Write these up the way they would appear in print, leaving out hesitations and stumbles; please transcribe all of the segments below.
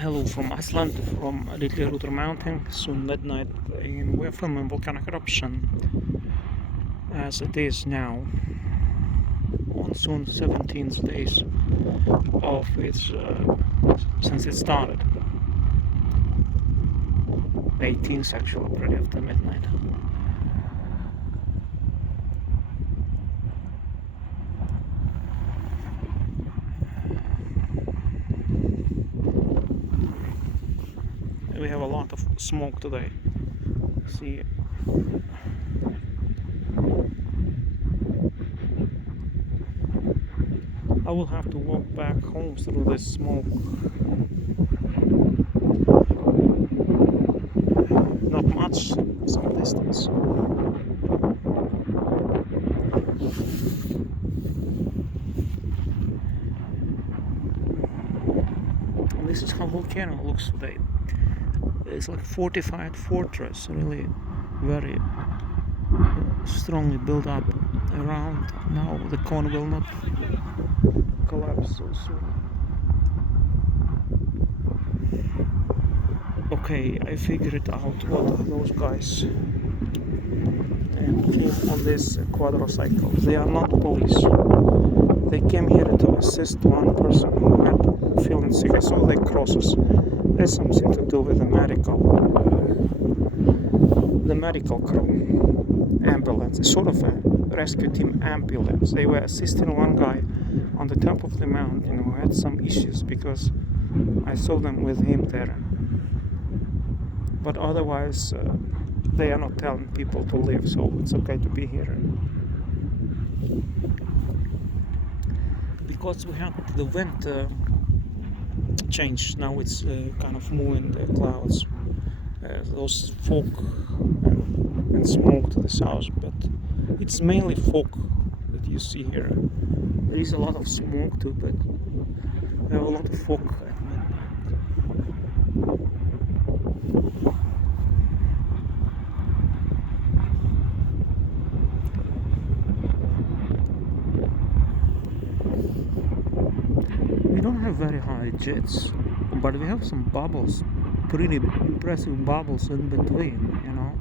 Hello from Iceland, from Little Rooter Mountain, soon midnight, and we're filming volcanic eruption as it is now, on soon 17th days of its, since it started. 18th actually, already after midnight. We have a lot of smoke today. See, I will have to walk back home through this smoke. Not much, some distance. And this is how Volcano looks today. It's like fortified fortress, really very strongly built up around. Now the cone will not collapse so soon. Okay, I figured out what those guys came on this quadricycle. They are not police. They came here to assist one person who had feeling sick. I saw their crosses. There's something to do with the medical crew, ambulance, sort of a rescue team ambulance. They were assisting one guy on the top of the mountain who had some issues, because I saw them with him there. But otherwise, they are not telling people to leave, so it's okay to be here. Because we had the wind change, now it's kind of moving the clouds, those fog and smoke to the south, but it's mainly fog that you see here. There is a lot of smoke too, but we have a lot of fog at midnight. We don't have very high jets, but we have some bubbles, pretty impressive bubbles in between, you know.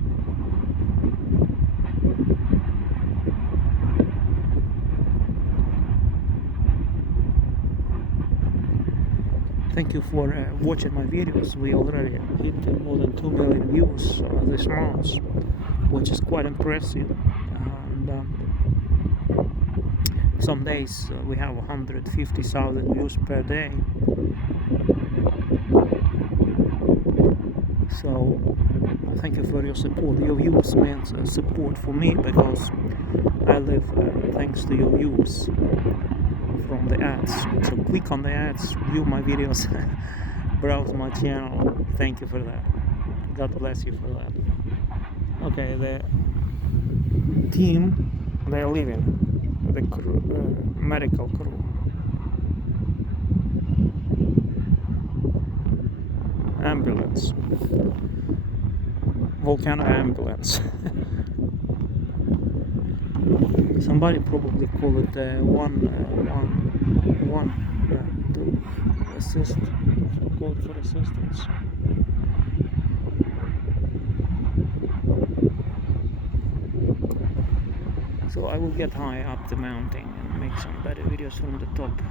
Thank you for watching my videos. We already hit more than 2 million views this month, which is quite impressive. And some days we have 150,000 views per day. So thank you for your support. Your views means support for me, because I live thanks to your views from the ads. So click on the ads, view my videos, browse my channel. Thank you for that. God bless you for that. Okay, the team, they are leaving. The crew, medical crew. Ambulance. Volcano ambulance. Somebody probably call it one to assist, call for assistance. So I will get high up the mountain and make some better videos from the top.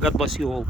God bless you all.